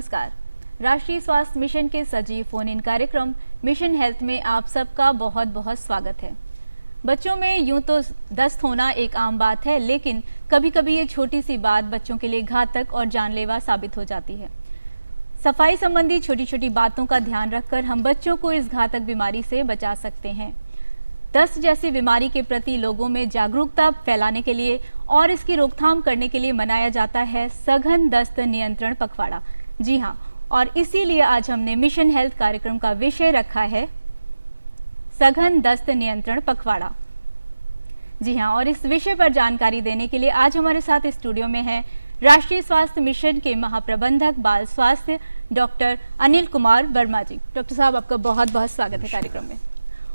नमस्कार। राष्ट्रीय स्वास्थ्य मिशन के सजीव फोन इन कार्यक्रम मिशन हेल्थ में आप सबका बहुत बहुत स्वागत है। बच्चों में यूं तो दस्त होना एक आम बात है, लेकिन कभी कभी ये छोटी सी बात बच्चों के लिए घातक और जानलेवा साबित हो जाती है। सफाई संबंधी छोटी छोटी बातों का ध्यान रखकर हम बच्चों को इस घातक बीमारी से बचा सकते हैं। दस्त जैसी बीमारी के प्रति लोगों में जागरूकता फैलाने के लिए और इसकी रोकथाम करने के लिए मनाया जाता है सघन दस्त नियंत्रण पखवाड़ा। जी हाँ, और इसीलिए आज हमने मिशन हेल्थ कार्यक्रम का विषय रखा है सघन दस्त नियंत्रण पखवाड़ा। जी हाँ, और इस विषय पर जानकारी देने के लिए आज हमारे साथ स्टूडियो में हैं राष्ट्रीय स्वास्थ्य मिशन के महाप्रबंधक बाल स्वास्थ्य डॉक्टर अनिल कुमार वर्मा जी। डॉक्टर साहब, आपका बहुत बहुत स्वागत है कार्यक्रम में।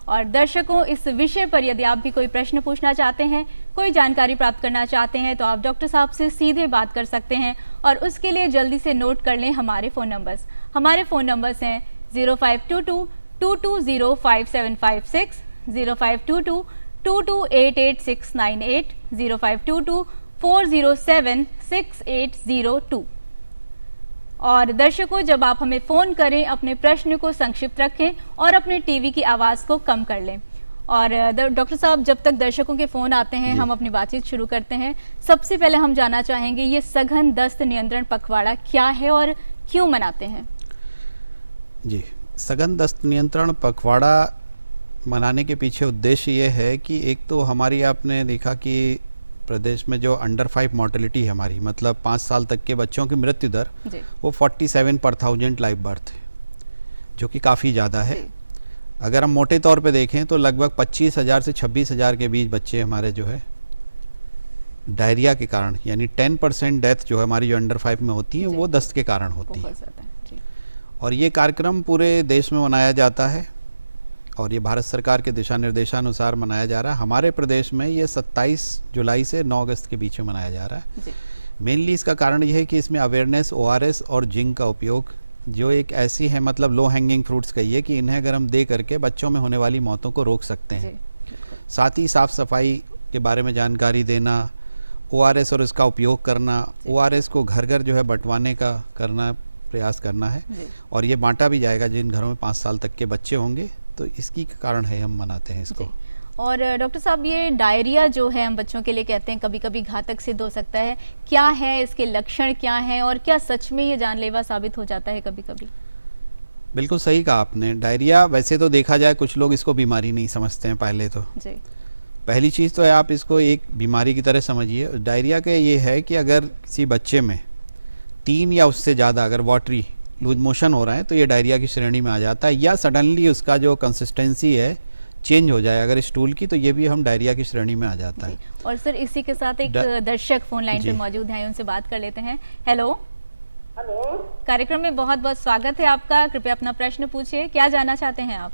और दर्शकों, इस विषय पर यदि आप भी कोई प्रश्न पूछना चाहते हैं, कोई जानकारी प्राप्त करना चाहते हैं, तो आप डॉक्टर साहब से सीधे बात कर सकते हैं और उसके लिए जल्दी से नोट कर लें हमारे फ़ोन नंबर्स। हमारे फ़ोन नंबर्स हैं 0522-2205-756, 0522-2288-698, 0522-407-6802। और दर्शकों, जब आप हमें फ़ोन करें अपने प्रश्न को संक्षिप्त रखें और अपने टीवी की आवाज़ को कम कर लें। और डॉक्टर साहब, जब तक दर्शकों के फ़ोन आते हैं हम अपनी बातचीत शुरू करते हैं। सबसे पहले हम जानना चाहेंगे ये सघन दस्त नियंत्रण पखवाड़ा क्या है और क्यों मनाते हैं? जी, सघन दस्त नियंत्रण पखवाड़ा मनाने के पीछे उद्देश्य ये है कि एक तो हमारी आपने देखा कि प्रदेश में जो अंडर 5 मोर्टेलिटी है हमारी, मतलब 5 साल तक के बच्चों की मृत्यु दर वो 47 पर 1000 लाइव बर्थ है, जो कि काफ़ी ज़्यादा है। अगर हम मोटे तौर पे देखें तो लगभग 25,000 से 26,000 के बीच बच्चे हमारे जो है डायरिया के कारण, यानी 10% डेथ जो हमारी जो अंडर 5 में होती है वो दस्त के कारण होती है। और ये कार्यक्रम पूरे देश में मनाया जाता है और ये भारत सरकार के दिशा निर्देशानुसार मनाया जा रहा है। हमारे प्रदेश में ये 27 जुलाई से 9 अगस्त के बीच में मनाया जा रहा है। मेनली इसका कारण ये है कि इसमें अवेयरनेस, ORS और जिंक का उपयोग, जो एक ऐसी है मतलब लो हैंगिंग फ्रूट्स कहिए कि इन्हें अगर हम दे करके बच्चों में होने वाली मौतों को रोक सकते हैं। साथ ही साफ़ सफाई के बारे में जानकारी देना, ORS और इसका उपयोग करना, ORS को घर घर जो है बंटवाने का प्रयास करना है और ये बांटा भी जाएगा जिन घरों में 5 साल तक के बच्चे होंगे। तो इसकी कारण है हम मनाते हैं इसको। और डॉक्टर साहब, ये डायरिया जो है हम बच्चों के लिए कहते हैं कभी कभी घातक सिद्ध हो सकता है, क्या है इसके लक्षण, क्या हैं और क्या सच में ये जानलेवा साबित हो जाता है कभी कभी? बिल्कुल सही कहा आपने। डायरिया वैसे तो देखा जाए कुछ लोग इसको बीमारी नहीं समझते हैं। पहले तो जी, पहली चीज़ तो है आप इसको एक बीमारी की तरह समझिए। डायरिया का ये है कि अगर किसी बच्चे में 3 या उससे ज़्यादा अगर वाटरी लूज मोशन हो रहा है तो ये डायरिया की श्रेणी में आ जाता है, या सडनली उसका जो कंसिस्टेंसी है चेंज हो जाए अगर स्टूल की, तो ये भी हम डायरिया की श्रेणी में आ जाता है। और सर, इसी के साथ एक दर्शक फोन लाइन पे मौजूद हैं, उनसे बात कर लेते हैं। हेलो हेलो, कार्यक्रम में बहुत बहुत स्वागत है आपका। कृपया अपना प्रश्न पूछिए, क्या जानना चाहते हैं आप?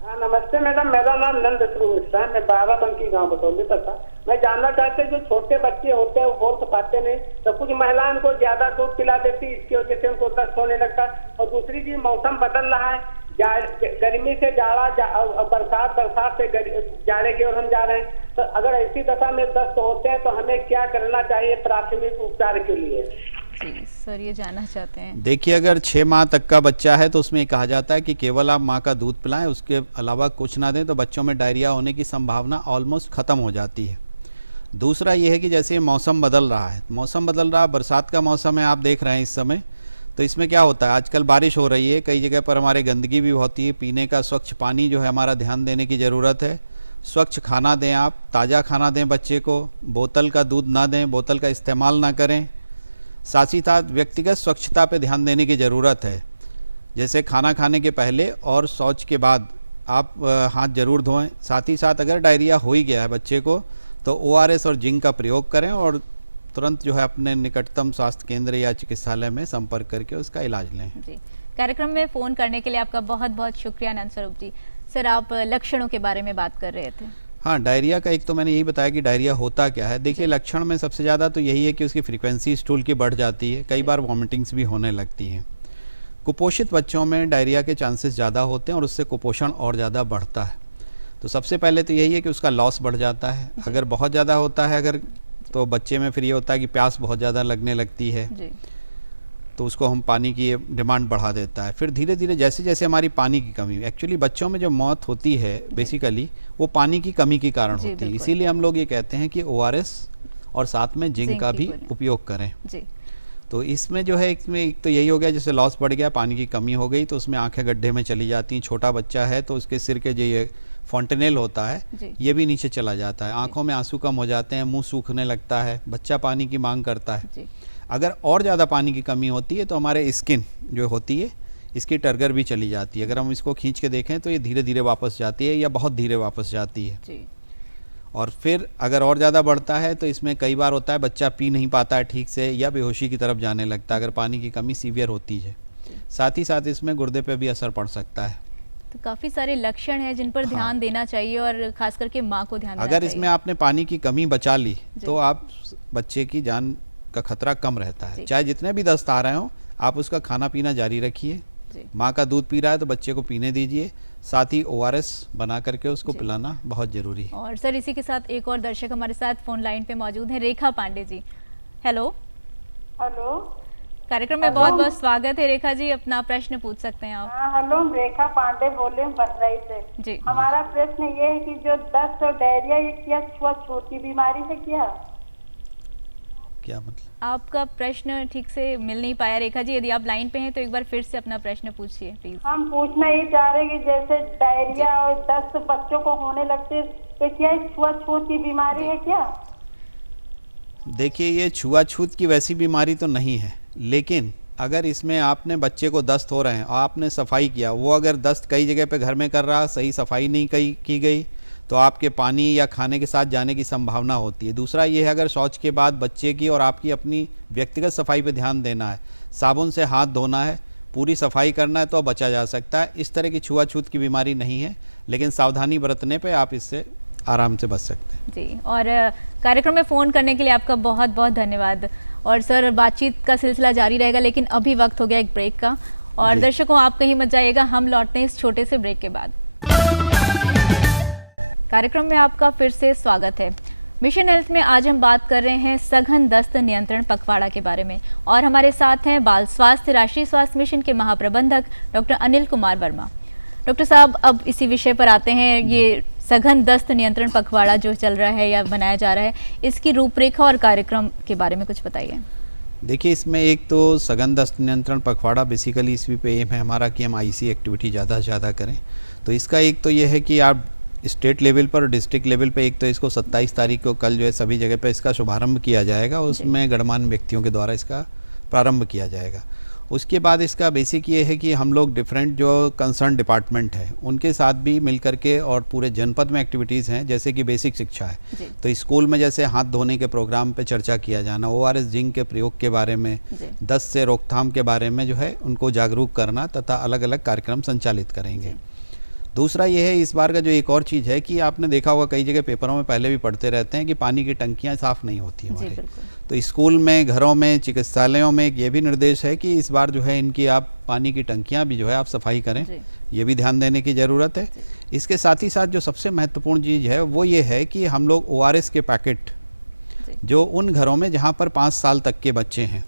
हाँ नमस्ते मैडम, मेरा नाम नंद मिश्रा है, मैं बाराबंकी गांव बतौली था। मैं जानना चाहते जो छोटे बच्चे होते हैं वो बोल तो पाते नहीं, तो कुछ महिलाएं को ज्यादा दूध पिला देती, इसकी वजह से उनको दस्त होने लगता। और दूसरी चीज, मौसम बदल रहा है, गर्मी से जाड़ा, बरसात से जाड़े की ओर हम जा रहे हैं। तो अगर ऐसी दशा में दस्त होते हैं तो हमें क्या करना चाहिए प्राथमिक उपचार के लिए? जी सर, ये जानना चाहते हैं। देखिए, अगर 6 माह तक का बच्चा है तो उसमें कहा जाता है कि केवल आप माँ का दूध पिलाएं, उसके अलावा कुछ ना दें, तो बच्चों में डायरिया होने की संभावना ऑलमोस्ट ख़त्म हो जाती है। दूसरा ये है कि जैसे मौसम बदल रहा है, बरसात का मौसम है, आप देख रहे हैं इस समय, तो इसमें क्या होता है, आजकल बारिश हो रही है, कई जगह पर हमारे गंदगी भी होती है। पीने का स्वच्छ पानी जो है हमारा ध्यान देने की ज़रूरत है। स्वच्छ खाना दें, आप ताज़ा खाना दें बच्चे को, बोतल का दूध ना दें, बोतल का इस्तेमाल ना करें। साथ ही साथ व्यक्तिगत स्वच्छता पे ध्यान देने की ज़रूरत है, जैसे खाना खाने के पहले और शौच के बाद आप हाथ ज़रूर धोएं। साथ ही साथ अगर डायरिया हो ही गया है बच्चे को तो ORS और जिंक का प्रयोग करें और तुरंत जो है अपने निकटतम स्वास्थ्य केंद्र या चिकित्सालय में संपर्क करके उसका इलाज लें। जी, कार्यक्रम में फ़ोन करने के लिए आपका बहुत बहुत शुक्रिया आनंद स्वरूप जी। सर, आप लक्षणों के बारे में बात कर रहे थे। हाँ, डायरिया का एक तो मैंने यही बताया कि डायरिया होता क्या है। देखिए, लक्षण में सबसे ज़्यादा तो यही है कि उसकी फ्रीक्वेंसी स्टूल की बढ़ जाती है, कई बार वॉमिटिंग्स भी होने लगती हैं। कुपोषित बच्चों में डायरिया के चांसेस ज़्यादा होते हैं और उससे कुपोषण और ज़्यादा बढ़ता है। तो सबसे पहले तो यही है कि उसका लॉस बढ़ जाता है। अगर बहुत ज़्यादा होता है तो बच्चे में फिर ये होता है कि प्यास बहुत ज़्यादा लगने लगती है। तो उसको हम पानी की डिमांड बढ़ा देता है। फिर धीरे धीरे जैसे जैसे हमारी पानी की कमी, एक्चुअली बच्चों में जो मौत होती है बेसिकली वो पानी की कमी के कारण जी, होती है। बिल्कुल। इसीलिए हम लोग ये कहते हैं कि ORS और साथ में जिंक जिंक का की भी गोली। उपयोग करें। जी तो इसमें जो है, इसमें एक तो यही हो गया, जैसे लॉस बढ़ गया, पानी की कमी हो गई तो उसमें आंखें गड्ढे में चली जाती हैं। छोटा बच्चा है तो उसके सिर के जो ये फॉन्टेनेल होता है जी ये भी नीचे चला जाता है, आंखों में आंसू कम हो जाते हैं, मुंह सूखने लगता है, बच्चा पानी की मांग करता है। जी अगर और ज़्यादा पानी की कमी होती है तो हमारे स्किन जो होती है इसकी टर्गर भी चली जाती है। अगर हम इसको खींच के देखें तो ये धीरे धीरे वापस जाती है या बहुत धीरे वापस जाती है। जी और फिर अगर और ज़्यादा बढ़ता है तो इसमें कई बार होता है बच्चा पी नहीं पाता है ठीक से या बेहोशी की तरफ जाने लगता है, अगर पानी की कमी सीवियर होती है। साथ ही साथ इसमें गुर्दे पे भी असर पड़ सकता है। तो काफ़ी सारे लक्षण हैं जिन पर हाँ। ध्यान देना चाहिए और खास करके माँ को ध्यान देना अगर चाहिए। इसमें आपने पानी की कमी बचा ली जी। तो आप बच्चे की जान का खतरा कम रहता जी। है। चाहे जितने भी दस्त आ रहे हों, आप उसका खाना पीना जारी रखिए। जी माँ का दूध पी रहा है तो बच्चे को पीने दीजिए, साथ ही ORS बना करके उसको जी। पिलाना बहुत ज़रूरी है। और सर इसी के साथ एक और दर्शक हमारे साथ फोन लाइन पे मौजूद हैं, रेखा पांडे जी। Hello, hello. कार्यक्रम में हेलो। बहुत बहुत स्वागत है रेखा जी, अपना प्रश्न पूछ सकते हैं आप। हाँ हेलो, हम रेखा पांडे बोल रहे हैं बहराइच से। जी हमारा प्रश्न ये है कि जो दस्त और डायरिया ये क्या छुआछूत की बीमारी है क्या? क्या मतलब? आपका प्रश्न ठीक से मिल नहीं पाया रेखा जी, यदि आप लाइन पे हैं तो एक बार फिर से अपना प्रश्न पूछिए प्लीज। हम पूछना ये चाह रहे हैं कि जैसे डायरिया और दस्त बच्चों को होने लगते तो क्या ये छुआछूत की बीमारी है क्या? देखिए, ये छुआछूत की वैसी बीमारी तो नहीं है, लेकिन अगर इसमें आपने बच्चे को दस्त हो रहे हैं और आपने सफाई किया, वो अगर दस्त कई जगह पे घर में कर रहा, सही सफाई नहीं की गई तो आपके पानी या खाने के साथ जाने की संभावना होती है। दूसरा ये है, अगर शौच के बाद बच्चे की और आपकी अपनी व्यक्तिगत सफाई पे ध्यान देना है, साबुन से हाथ धोना है, पूरी सफाई करना है तो बचा जा सकता है। इस तरह की छुआछूत की बीमारी नहीं है, लेकिन सावधानी बरतने पे आप इससे आराम से बच सकते हैं। जी, और कार्यक्रम में फ़ोन करने के लिए आपका बहुत बहुत धन्यवाद। और सर बातचीत का सिलसिला जारी रहेगा, लेकिन अभी वक्त हो गया एक ब्रेक का। और जी। दर्शकों आप कहीं मत जाइएगा, हम लौटते हैं इस छोटे से ब्रेक के बाद। कार्यक्रम में आपका फिर से स्वागत है। मिशन हेल्थ में आज हम बात कर रहे हैं सघन दस्त नियंत्रण पखवाड़ा के बारे में, और हमारे साथ हैं बाल स्वास्थ्य राष्ट्रीय स्वास्थ्य मिशन के महाप्रबंधक डॉक्टर अनिल कुमार वर्मा। डॉक्टर साहब, अब इसी विषय पर आते हैं। ये सघन दस्त नियंत्रण पखवाड़ा जो चल रहा है या बनाया जा रहा है, इसकी रूपरेखा और कार्यक्रम के बारे में कुछ बताइए। देखिए, इसमें एक तो सघन दस्त नियंत्रण पखवाड़ा बेसिकली इसी पे एम है हमारा कि हम IC एक्टिविटी ज़्यादा से ज़्यादा करें। तो इसका एक तो ये है कि आप स्टेट लेवल पर और डिस्ट्रिक्ट लेवल पे, एक तो इसको 27 तारीख को कल जो है सभी जगह पे इसका शुभारंभ किया जाएगा, उसमें गणमान्य व्यक्तियों के द्वारा इसका प्रारंभ किया जाएगा। उसके बाद इसका बेसिक ये है कि हम लोग डिफरेंट जो कंसर्न डिपार्टमेंट है उनके साथ भी मिल करके और पूरे जनपद में एक्टिविटीज़ हैं, जैसे कि बेसिक शिक्षा है जी। तो स्कूल में जैसे हाथ धोने के प्रोग्राम पे चर्चा किया जाना, ORS जिंक के प्रयोग के बारे में, जी। दस्त से रोकथाम के बारे में जो है उनको जागरूक करना तथा अलग अलग कार्यक्रम संचालित करेंगे। दूसरा ये है, इस बार का जो एक और चीज़ है कि आपने देखा होगा कई जगह पेपरों में पहले भी पढ़ते रहते हैं कि पानी की टंकियाँ साफ़ नहीं होती जी हमारे। बिल्कुल। तो स्कूल में, घरों में, चिकित्सालयों में ये भी निर्देश है कि इस बार जो है इनकी आप पानी की टंकियाँ भी जो है आप सफाई करें, जी। ये भी ध्यान देने की ज़रूरत है। इसके साथ ही साथ जो सबसे महत्वपूर्ण चीज़ है वो ये है कि हम लोग ORS के पैकेट जी। जो उन घरों में जहाँ पर 5 साल तक के बच्चे हैं,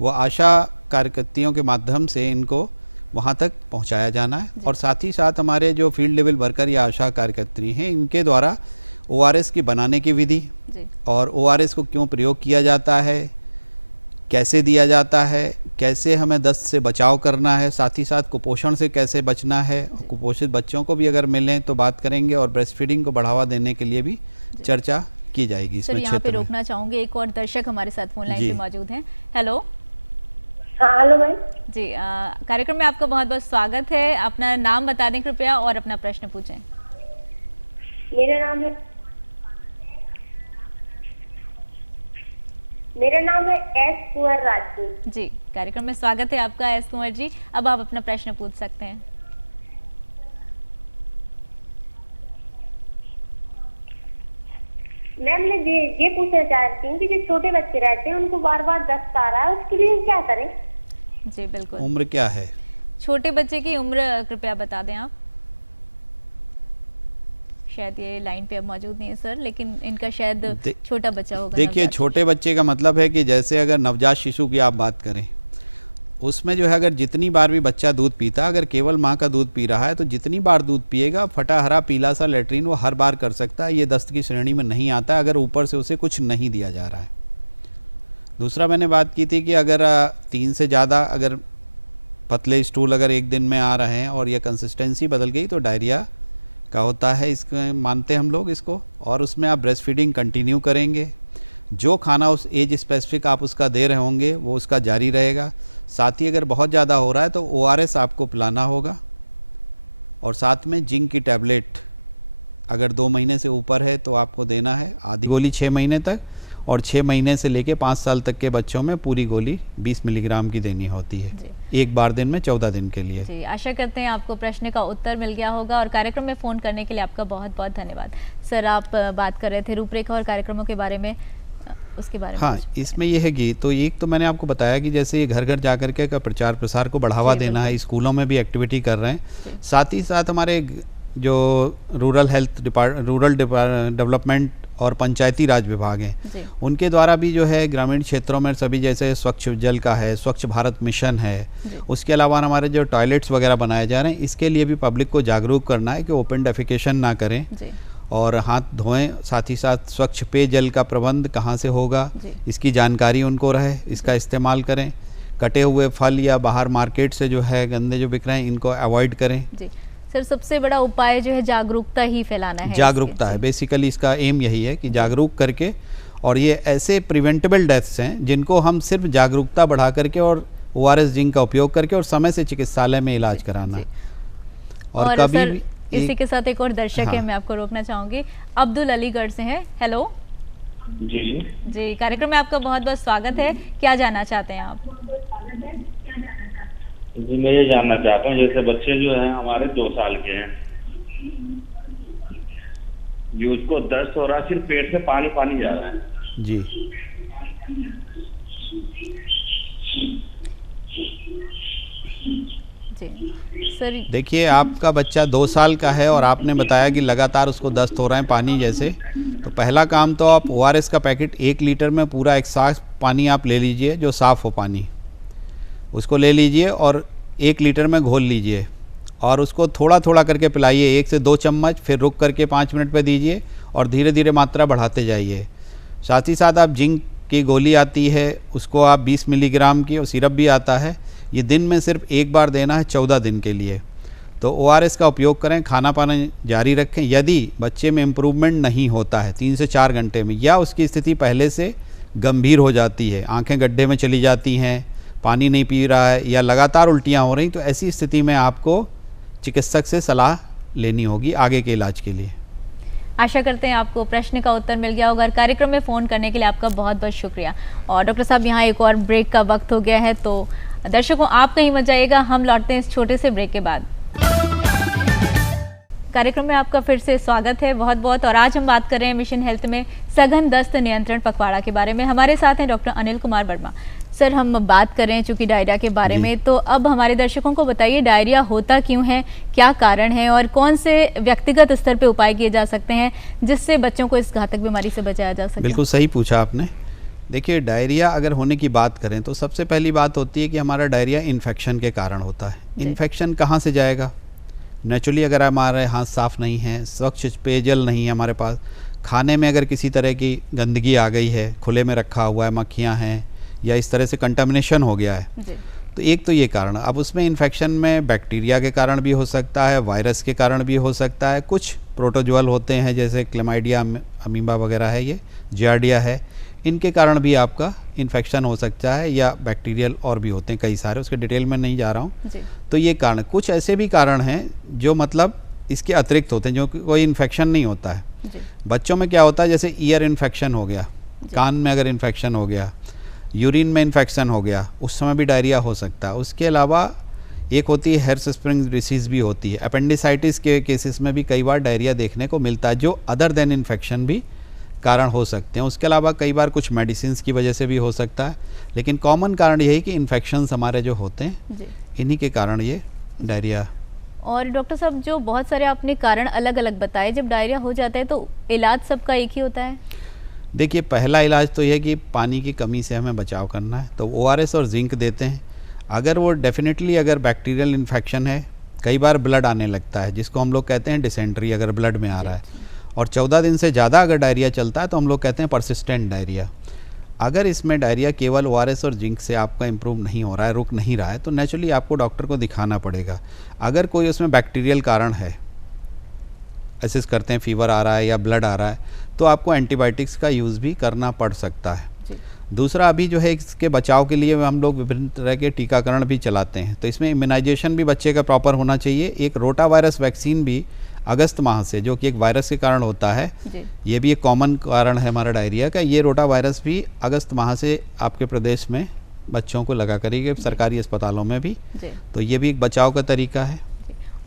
वो आशा कार्यकर्तियों के माध्यम से इनको वहाँ तक पहुँचाया जाना है। और साथ ही साथ हमारे जो फील्ड लेवल वर्कर या आशा कार्यकर्त्री हैं, इनके द्वारा ORS की बनाने की विधि जी। और ORS को क्यों प्रयोग किया जाता है, कैसे दिया जाता है, कैसे हमें दस्त से बचाव करना है, साथ ही साथ कुपोषण से कैसे बचना है, और कुपोषित बच्चों को भी अगर मिलें तो बात करेंगे, और ब्रेस्ट फीडिंग को बढ़ावा देने के लिए भी चर्चा की जाएगी सर इसमें यहाँ पे क्षेत्र में। रोकना चाहूँगी, एक और दर्शक हमारे साथ फोन लाइन जी। पे मौजूद हैं। हेलो हाँ हेलो भाई। जी, कार्यक्रम में आपका बहुत बहुत स्वागत है। अपना नाम बता दें कृपया और अपना प्रश्न पूछें। मेरा नाम है एस कुंवर राजपूत। जी, कार्यक्रम में स्वागत है आपका एस कुंवर जी। अब आप अपना प्रश्न पूछ सकते हैं। मैम मैं ये पूछना चाहती हूँ कि जो छोटे बच्चे रहते हैं उनको बार बार दस्त आ रहा है, उसके लिए क्या करें? जी बिल्कुल। उम्र क्या है? छोटे बच्चे की उम्र कृपया बता दें आप। शायद ये लाइन पे अब मौजूद नहीं है सर, लेकिन इनका शायद छोटा बच्चा होगा। देखिए, नवजात। छोटे बच्चे का मतलब है कि जैसे अगर नवजात शिशु की आप बात करें उसमें जो है अगर जितनी बार भी बच्चा दूध पीता है, अगर केवल माँ का दूध पी रहा है तो जितनी बार दूध पिएगा फटा हरा पीला सा लेटरिन वो हर बार कर सकता है। ये दस्त की श्रेणी में नहीं आता अगर ऊपर से उसे कुछ नहीं दिया जा रहा है। दूसरा मैंने बात की थी कि अगर 3 से ज़्यादा अगर पतले स्टूल अगर एक दिन में आ रहे हैं और यह कंसिस्टेंसी बदल गई तो डायरिया का होता है, इसको मानते हम लोग इसको। और उसमें आप ब्रेस्ट फीडिंग कंटिन्यू करेंगे, जो खाना उस एज स्पेसिफिक आप उसका दे रहे होंगे वो उसका जारी रहेगा। साथ ही अगर बहुत ज़्यादा हो रहा है तो ORS आपको पिलाना होगा, और साथ में जिंक की टैबलेट अगर 2 महीने से ऊपर है तो आपको देना है आधी गोली 6 महीने तक, और 6 महीने से लेके 5 साल तक के बच्चों में पूरी गोली 20 मिलीग्राम की देनी होती है एक बार दिन में 14 दिन के लिए। जी, आशा करते हैं आपको प्रश्न का उत्तर मिल गया होगा, और कार्यक्रम में फ़ोन करने के लिए आपका बहुत बहुत धन्यवाद। सर, आप बात कर रहे थे रूपरेखा और कार्यक्रमों के बारे में, उसके बारे में। हाँ, इसमें यह है कि तो एक तो मैंने आपको बताया कि जैसे ये घर घर जा कर के प्रचार प्रसार को बढ़ावा देना है, स्कूलों में भी एक्टिविटी कर रहे हैं। साथ ही साथ हमारे जो रूरल डेवलपमेंट और पंचायती राज विभाग हैं उनके द्वारा भी जो है ग्रामीण क्षेत्रों में सभी जैसे स्वच्छ जल का है, स्वच्छ भारत मिशन है, उसके अलावा हमारे जो टॉयलेट्स वगैरह बनाए जा रहे हैं इसके लिए भी पब्लिक को जागरूक करना है कि ओपन डेफिकेशन ना करें और हाथ धोएं। साथ ही साथ स्वच्छ पेयजल का प्रबंध कहाँ से होगा इसकी जानकारी उनको रहे, इसका इस्तेमाल करें। कटे हुए फल या बाहर मार्केट से जो है गंदे जो बिक रहे हैं इनको अवॉइड करें। सर, सबसे बड़ा उपाय जो है जागरूकता ही फैलाना है। जागरूकता है, बेसिकली इसका एम यही है कि जागरूक करके, और ये ऐसे प्रिवेंटेबल डेथ्स हैं जिनको हम सिर्फ जागरूकता बढ़ा करके और ORS जिंक का उपयोग करके और समय से चिकित्सालय में इलाज कराना। और कभी भी इसी के साथ एक और दर्शक है, मैं आपको रोकना चाहूंगी। अब्दुल अलीगढ़ से हैं। हेलो जी, कार्यक्रम में आपका बहुत बहुत स्वागत है। क्या जानना चाहते हैं आप? जी, मैं ये जानना चाहता हूँ, जैसे बच्चे जो हैं हमारे 2 साल के हैं जी, उसको दस्त हो रहा है, सिर्फ पेट से पानी पानी जा रहा है जी। सर, देखिए आपका बच्चा 2 साल का है और आपने बताया कि लगातार उसको दस्त हो रहा है पानी जैसे, तो पहला काम तो आप ORS का पैकेट 1 लीटर में पूरा एक साफ पानी आप ले लीजिए, जो साफ़ हो पानी उसको ले लीजिए और 1 लीटर में घोल लीजिए और उसको थोड़ा थोड़ा करके पिलाइए, 1 से 2 चम्मच, फिर रुक करके 5 मिनट पे दीजिए और धीरे धीरे मात्रा बढ़ाते जाइए। साथ ही साथ आप जिंक की गोली आती है उसको आप 20 मिलीग्राम की, और सिरप भी आता है, ये दिन में सिर्फ 1 बार देना है 14 दिन के लिए। तो ORS का उपयोग करें, खाना पाना जारी रखें। यदि बच्चे में इम्प्रूवमेंट नहीं होता है 3 से 4 घंटे में, या उसकी स्थिति पहले से गंभीर हो जाती है, आँखें गड्ढे में चली जाती हैं, पानी नहीं पी रहा है या लगातार उल्टियाँ हो रही, तो ऐसी स्थिति में आपको चिकित्सक से सलाह लेनी होगी आगे के इलाज के लिए। आशा करते हैं आपको प्रश्न का उत्तर मिल गया होगा। कार्यक्रम में फ़ोन करने के लिए आपका बहुत बहुत शुक्रिया। और डॉक्टर साहब, यहाँ एक और ब्रेक का वक्त हो गया है, तो दर्शकों आप कहीं मत जाइएगा, हम लौटते हैं इस छोटे से ब्रेक के बाद। कार्यक्रम में आपका फिर से स्वागत है बहुत बहुत। और आज हम बात कर रहे हैं मिशन हेल्थ में सघन दस्त नियंत्रण पखवाड़ा के बारे में। हमारे साथ हैं डॉक्टर अनिल कुमार वर्मा। सर, हम बात कर रहे हैं चूँकि डायरिया के बारे में, तो अब हमारे दर्शकों को बताइए डायरिया होता क्यों है, क्या कारण है और कौन से व्यक्तिगत स्तर पे उपाय किए जा सकते हैं जिससे बच्चों को इस घातक बीमारी से बचाया जा सके। बिल्कुल सही पूछा आपने। देखिए, डायरिया अगर होने की बात करें तो सबसे पहली बात होती है कि हमारा डायरिया इन्फेक्शन के कारण होता है। इन्फेक्शन कहाँ से जाएगा? नेचुरली अगर हमारे हाथ साफ़ नहीं हैं, स्वच्छ पेयजल नहीं है हमारे पास, खाने में अगर किसी तरह की गंदगी आ गई है, खुले में रखा हुआ है, मक्खियाँ हैं या इस तरह से कंटामिनेशन हो गया है, तो एक तो ये कारण। अब उसमें इन्फेक्शन में बैक्टीरिया के कारण भी हो सकता है, वायरस के कारण भी हो सकता है, कुछ प्रोटोजोअल होते हैं जैसे क्लेमाइडिया अमीबा वगैरह है, ये जियार्डिया है, इनके कारण भी आपका इन्फेक्शन हो सकता है, या बैक्टीरियल और भी होते हैं कई सारे, उसके डिटेल में नहीं जा रहा हूँ। तो ये कारण, कुछ ऐसे भी कारण हैं जो मतलब इसके अतिरिक्त होते हैं, जो कोई इन्फेक्शन नहीं होता है। बच्चों में क्या होता है, जैसे ईयर इन्फेक्शन हो गया, कान में अगर इन्फेक्शन हो गया, यूरिन में इन्फेक्शन हो गया, उस समय भी डायरिया हो सकता है। उसके अलावा एक होती है हेर्स स्प्रिंग्स डिसीज़ भी होती है। अपेंडिसाइटिस के केसेस में भी कई बार डायरिया देखने को मिलता है, जो अदर देन इन्फेक्शन भी कारण हो सकते हैं। उसके अलावा कई बार कुछ मेडिसिन की वजह से भी हो सकता है, लेकिन कॉमन कारण यही कि इन्फेक्शंस हमारे जो होते हैं इन्हीं के कारण ये डायरिया। और डॉक्टर साहब, जो बहुत सारे आपने कारण अलग अलग बताए, जब डायरिया हो जाता है तो इलाज सबका एक ही होता है? देखिए, पहला इलाज तो यह कि पानी की कमी से हमें बचाव करना है, तो ORS और जिंक देते हैं। अगर वो डेफिनेटली अगर बैक्टीरियल इन्फेक्शन है, कई बार ब्लड आने लगता है जिसको हम लोग कहते हैं डिसेंट्री, अगर ब्लड में आ रहा है, और 14 दिन से ज़्यादा अगर डायरिया चलता है तो हम लोग कहते हैं परसिस्टेंट डायरिया। अगर इसमें डायरिया केवल ORS और जिंक से आपका इम्प्रूव नहीं हो रहा है, रुक नहीं रहा है, तो नेचुरली आपको डॉक्टर को दिखाना पड़ेगा। अगर कोई उसमें बैक्टीरियल कारण है, असेस करते हैं फीवर आ रहा है या ब्लड आ रहा है, तो आपको एंटीबायोटिक्स का यूज़ भी करना पड़ सकता है। दूसरा, अभी जो है इसके बचाव के लिए हम लोग विभिन्न तरह के टीकाकरण भी चलाते हैं, तो इसमें इम्यूनाइजेशन भी बच्चे का प्रॉपर होना चाहिए। एक रोटा वायरस वैक्सीन भी अगस्त माह से, जो कि एक वायरस के कारण होता है, ये भी एक कॉमन कारण है हमारा डायरिया का, ये रोटा वायरस भी अगस्त माह से आपके प्रदेश में बच्चों को लगा करेगी, सरकारी अस्पतालों में भी, तो ये भी एक बचाव का तरीका है।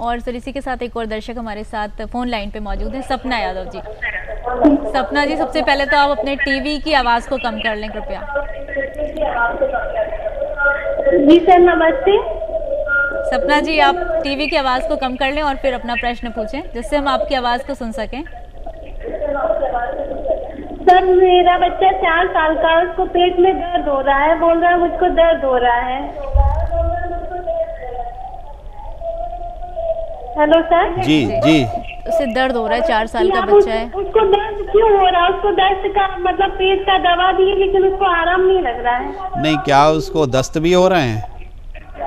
और सर इसी के साथ एक और दर्शक हमारे साथ फ़ोन लाइन पे मौजूद हैं, सपना यादव जी। सपना जी, सबसे पहले तो आप अपने टीवी की आवाज़ को कम कर लें कृपया। जी सर नमस्ते। सपना जी, आप टीवी की आवाज़ को कम कर लें और फिर अपना प्रश्न पूछें जिससे हम आपकी आवाज़ को सुन सकें। सर मेरा बच्चा 4 साल का, उसको पेट में दर्द हो रहा है, बोल रहा है मुझको दर्द हो रहा है। Hello sir. जी जी। उसे दर्द हो रहा है, 4 साल का बच्चा है। उसको दर्द क्यों हो रहा है? उसको दर्द का मतलब पेट का दवा दिए लेकिन उसको आराम नहीं लग रहा है। नहीं, क्या उसको दस्त भी हो रहे हैं?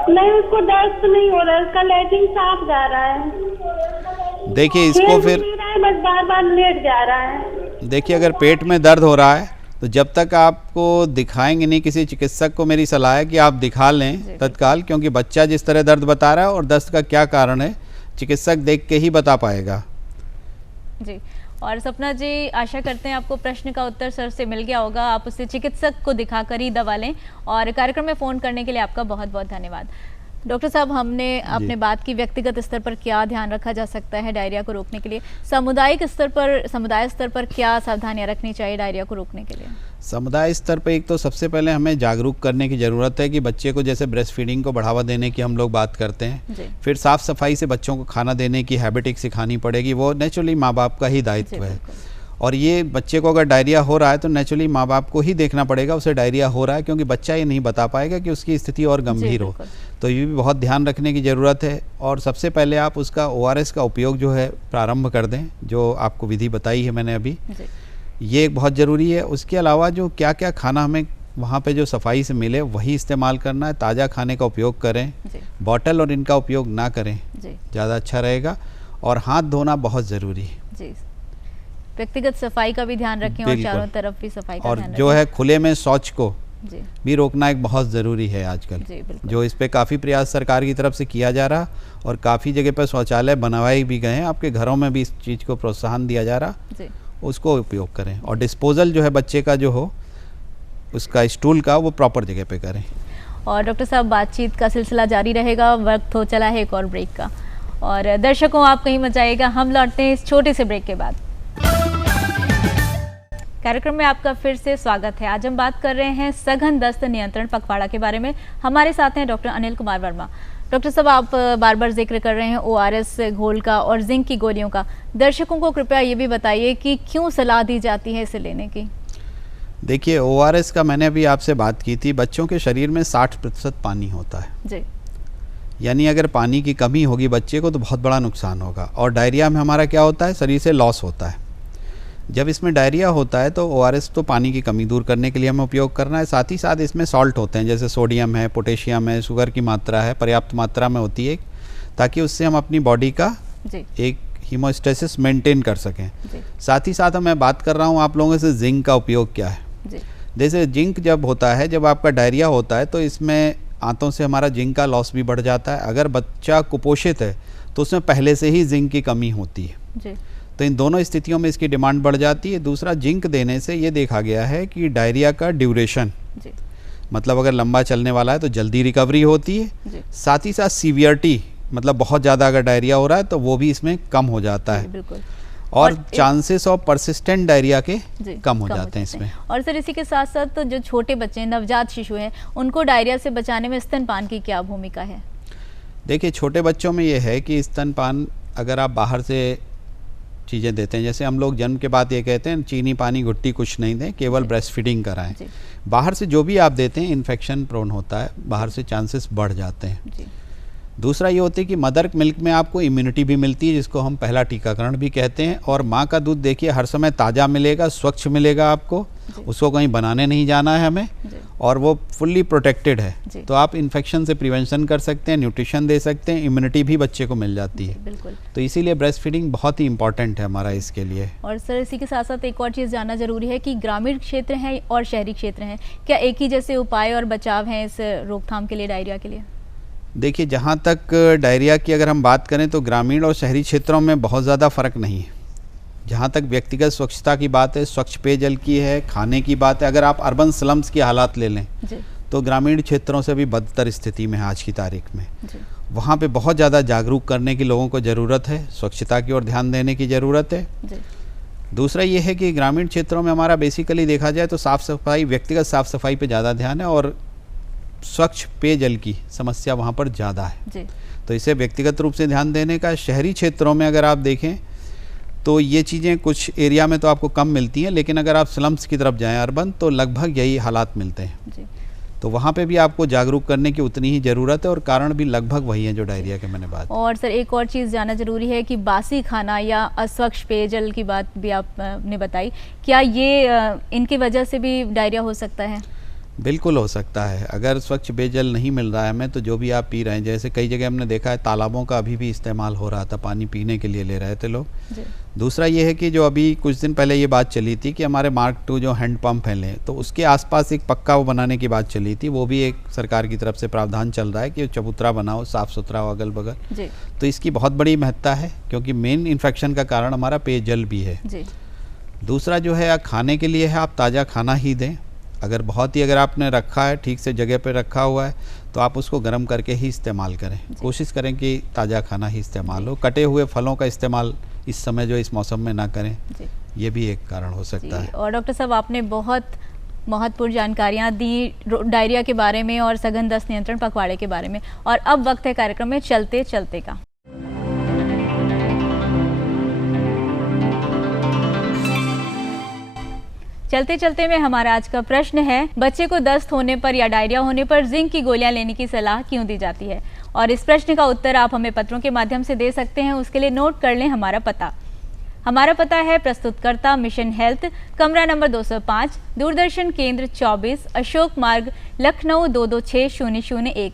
नहीं, उसको दर्द नहीं हो रहा है, उसका लैट्रिन साफ जा रहा है। देखिए इसको फिर बस बार बार लेट जा रहा है। देखिए, अगर पेट में दर्द हो रहा है तो जब तक आपको दिखाएंगे नहीं किसी चिकित्सक को, मेरी सलाह है कि आप दिखा लें तत्काल, क्योंकि बच्चा जिस तरह दर्द बता रहा है और दस्त का क्या कारण है चिकित्सक देख के ही बता पाएगा। जी, और सपना जी, आशा करते हैं आपको प्रश्न का उत्तर सर से मिल गया होगा। आप उससे चिकित्सक को दिखाकर ही दवा लें, और कार्यक्रम में फ़ोन करने के लिए आपका बहुत बहुत धन्यवाद। डॉक्टर साहब, हमने अपने बात की व्यक्तिगत स्तर पर क्या ध्यान रखा जा सकता है डायरिया को रोकने के लिए? सामुदायिक स्तर पर, समुदाय स्तर पर क्या सावधानियां रखनी चाहिए डायरिया को रोकने के लिए? समुदाय स्तर पर एक तो सबसे पहले हमें जागरूक करने की ज़रूरत है कि बच्चे को, जैसे ब्रेस्ट फीडिंग को बढ़ावा देने की हम लोग बात करते हैं, फिर साफ़ सफाई से बच्चों को खाना देने की हैबिट एक सिखानी पड़ेगी। वो नेचुरली माँ बाप का ही दायित्व है, और ये बच्चे को अगर डायरिया हो रहा है तो नेचुरली माँ बाप को ही देखना पड़ेगा उसे डायरिया हो रहा है, क्योंकि बच्चा ये नहीं बता पाएगा कि उसकी स्थिति और गंभीर हो। तो ये भी बहुत ध्यान रखने की ज़रूरत है। और सबसे पहले आप उसका ORS का उपयोग जो है प्रारंभ कर दें, जो आपको विधि बताई है मैंने अभी, ये बहुत ज़रूरी है। उसके अलावा जो क्या क्या खाना हमें वहाँ पे जो सफाई से मिले वही इस्तेमाल करना है। ताज़ा खाने का उपयोग करें, बॉटल और इनका उपयोग ना करें, ज़्यादा अच्छा रहेगा। और हाथ धोना बहुत ज़रूरी है। व्यक्तिगत सफाई का भी ध्यान रखें और चारों तरफ भी सफाई का ध्यान रखें। और जो है खुले में शौच को भी रोकना एक बहुत ज़रूरी है आजकल, जो इस पे काफ़ी प्रयास सरकार की तरफ से किया जा रहा, और काफ़ी जगह पर शौचालय बनवाए भी गए हैं। आपके घरों में भी इस चीज़ को प्रोत्साहन दिया जा रहा, उसको उपयोग करें। और डिस्पोजल जो है बच्चे का जो हो, उसका स्टूल का, वो प्रॉपर जगह पे करें। और डॉक्टर साहब, बातचीत का सिलसिला जारी रहेगा, वक्त हो चला है एक और ब्रेक का, और दर्शकों आप कहीं मत जाइएगा, हम लौटते हैं इस छोटे से ब्रेक के बाद। कार्यक्रम में आपका फिर से स्वागत है। आज हम बात कर रहे हैं सघन दस्त नियंत्रण पखवाड़ा के बारे में। हमारे साथ हैं डॉक्टर अनिल कुमार वर्मा। डॉक्टर साहब, आप बार बार जिक्र कर रहे हैं ORS घोल का और जिंक की गोलियों का। दर्शकों को कृपया ये भी बताइए कि क्यों सलाह दी जाती है इसे लेने की? देखिए, ORS का मैंने अभी आपसे बात की थी। बच्चों के शरीर में 60% पानी होता है जी, यानी अगर पानी की कमी होगी बच्चे को तो बहुत बड़ा नुकसान होगा। और डायरिया में हमारा क्या होता है, शरीर से लॉस होता है। जब इसमें डायरिया होता है तो ORS तो पानी की कमी दूर करने के लिए हमें उपयोग करना है। साथ ही साथ इसमें सॉल्ट होते हैं, जैसे सोडियम है, पोटेशियम है, शुगर की मात्रा है, पर्याप्त मात्रा में होती है, ताकि उससे हम अपनी बॉडी का एक हीमोस्टेसिस मेंटेन कर सकें। साथ ही साथ मैं बात कर रहा हूँ आप लोगों से जिंक का उपयोग क्या है। जैसे जिंक जब होता है, जब आपका डायरिया होता है तो इसमें आंतों से हमारा जिंक का लॉस भी बढ़ जाता है। अगर बच्चा कुपोषित है तो उसमें पहले से ही जिंक की कमी होती है, तो इन दोनों स्थितियों में इसकी डिमांड बढ़ जाती है। दूसरा, जिंक देने से ये देखा गया है कि डायरिया का ड्यूरेशन, मतलब अगर लंबा चलने वाला है तो जल्दी रिकवरी होती है। साथ ही साथ सीवियरिटी, मतलब बहुत ज़्यादा अगर डायरिया हो रहा है तो वो भी इसमें कम हो जाता है। और चांसेस ऑफ परसिस्टेंट डायरिया के कम हो जाते हैं इसमें। और सर, इसी के साथ साथ तो जो छोटे बच्चे, नवजात शिशु हैं, उनको डायरिया से बचाने में स्तनपान की क्या भूमिका है? देखिए, छोटे बच्चों में ये है कि स्तनपान अगर आप बाहर से चीज़ें देते हैं। जैसे हम लोग जन्म के बाद ये कहते हैं चीनी पानी घुट्टी कुछ नहीं दें, केवल ब्रेस्ट फीडिंग कराएं। बाहर से जो भी आप देते हैं इन्फेक्शन प्रोन होता है, बाहर से चांसेस बढ़ जाते हैं। दूसरा ये होता है कि मदर मिल्क में आपको इम्यूनिटी भी मिलती है, जिसको हम पहला टीकाकरण भी कहते हैं। और माँ का दूध देखिए हर समय ताज़ा मिलेगा, स्वच्छ मिलेगा आपको, उसको कहीं बनाने नहीं जाना है हमें, और वो फुल्ली प्रोटेक्टेड है। तो आप इन्फेक्शन से प्रिवेंशन कर सकते हैं, न्यूट्रिशन दे सकते हैं, इम्यूनिटी भी बच्चे को मिल जाती है। बिल्कुल। तो इसीलिए ब्रेस्ट फीडिंग बहुत ही इंपॉर्टेंट है हमारा इसके लिए। और सर इसी के साथ साथ एक और चीज़ जानना जरूरी है कि ग्रामीण क्षेत्र हैं और शहरी क्षेत्र हैं, क्या एक ही जैसे उपाय और बचाव हैं इस रोकथाम के लिए, डायरिया के लिए? देखिए, जहाँ तक डायरिया की अगर हम बात करें तो ग्रामीण और शहरी क्षेत्रों में बहुत ज़्यादा फ़र्क नहीं है। जहाँ तक व्यक्तिगत स्वच्छता की बात है, स्वच्छ पेयजल की है, खाने की बात है, अगर आप अर्बन स्लम्स की हालात ले लें तो ग्रामीण क्षेत्रों से भी बदतर स्थिति में है आज की तारीख में। वहाँ पे बहुत ज़्यादा जागरूक करने की लोगों को ज़रूरत है, स्वच्छता की ओर ध्यान देने की ज़रूरत है। दूसरा ये है कि ग्रामीण क्षेत्रों में हमारा बेसिकली देखा जाए तो साफ़ सफाई, व्यक्तिगत साफ़ सफाई पे ज़्यादा ध्यान है और स्वच्छ पेयजल की समस्या वहाँ पर ज़्यादा है। तो इसे व्यक्तिगत रूप से ध्यान देने का। शहरी क्षेत्रों में अगर आप देखें तो ये चीज़ें कुछ एरिया में तो आपको कम मिलती हैं, लेकिन अगर आप स्लम्स की तरफ जाएं अर्बन तो लगभग यही हालात मिलते हैं। तो वहाँ पे भी आपको जागरूक करने की उतनी ही ज़रूरत है और कारण भी लगभग वही है जो डायरिया के मैंने बात। और सर एक और चीज़ जानना ज़रूरी है कि बासी खाना या अस्वच्छ पेयजल की बात भी आपने बताई, क्या ये इनकी वजह से भी डायरिया हो सकता है? बिल्कुल हो सकता है। अगर स्वच्छ पेयजल नहीं मिल रहा है हमें तो जो भी आप पी रहे हैं, जैसे कई जगह हमने देखा है तालाबों का अभी भी इस्तेमाल हो रहा था, पानी पीने के लिए ले रहे थे लोग। दूसरा ये है कि जो अभी कुछ दिन पहले ये बात चली थी कि हमारे मार्क 2 जो हैंड पंप हैं तो उसके आसपास एक पक्का वो बनाने की बात चली थी, वो भी एक सरकार की तरफ से प्रावधान चल रहा है कि चबूतरा बनाओ, साफ़ सुथरा हो अगल बगल। तो इसकी बहुत बड़ी महत्ता है क्योंकि मेन इन्फेक्शन का कारण हमारा पेयजल भी है। दूसरा जो है खाने के लिए है, आप ताज़ा खाना ही दें। अगर आपने रखा है, ठीक से जगह पे रखा हुआ है तो आप उसको गर्म करके ही इस्तेमाल करें। कोशिश करें कि ताज़ा खाना ही इस्तेमाल हो। कटे हुए फलों का इस्तेमाल इस समय जो इस मौसम में ना करें, ये भी एक कारण हो सकता है। और डॉक्टर साहब आपने बहुत महत्वपूर्ण जानकारियाँ दी डायरिया के बारे में और सघन दस्त नियंत्रण पखवाड़े के बारे में। और अब वक्त है कार्यक्रम में चलते चलते का। चलते चलते में हमारा आज का प्रश्न है, बच्चे को दस्त होने पर या डायरिया होने पर जिंक की गोलियां लेने की सलाह क्यों दी जाती है? और इस प्रश्न का उत्तर आप हमें पत्रों के माध्यम से दे सकते हैं। उसके लिए नोट कर लें हमारा पता। हमारा पता है प्रस्तुतकर्ता मिशन हेल्थ, कमरा नंबर 205, दूरदर्शन केंद्र 24, अशोक मार्ग, लखनऊ 226001।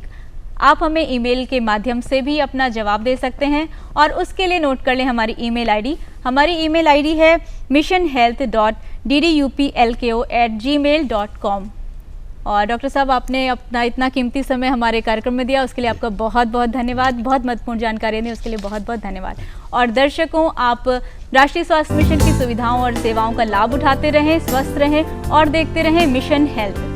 आप हमें ईमेल के माध्यम से भी अपना जवाब दे सकते हैं और उसके लिए नोट कर लें हमारी ईमेल आईडी। हमारी ईमेल आईडी है missionhealth.ddupelko@gmail.com। और डॉक्टर साहब आपने अपना इतना कीमती समय हमारे कार्यक्रम में दिया, उसके लिए आपका बहुत बहुत धन्यवाद। बहुत महत्वपूर्ण जानकारी दी उसके लिए बहुत बहुत धन्यवाद। और दर्शकों, आप राष्ट्रीय स्वास्थ्य मिशन की सुविधाओं और सेवाओं का लाभ उठाते रहें, स्वस्थ रहें और देखते रहें मिशन हेल्थ।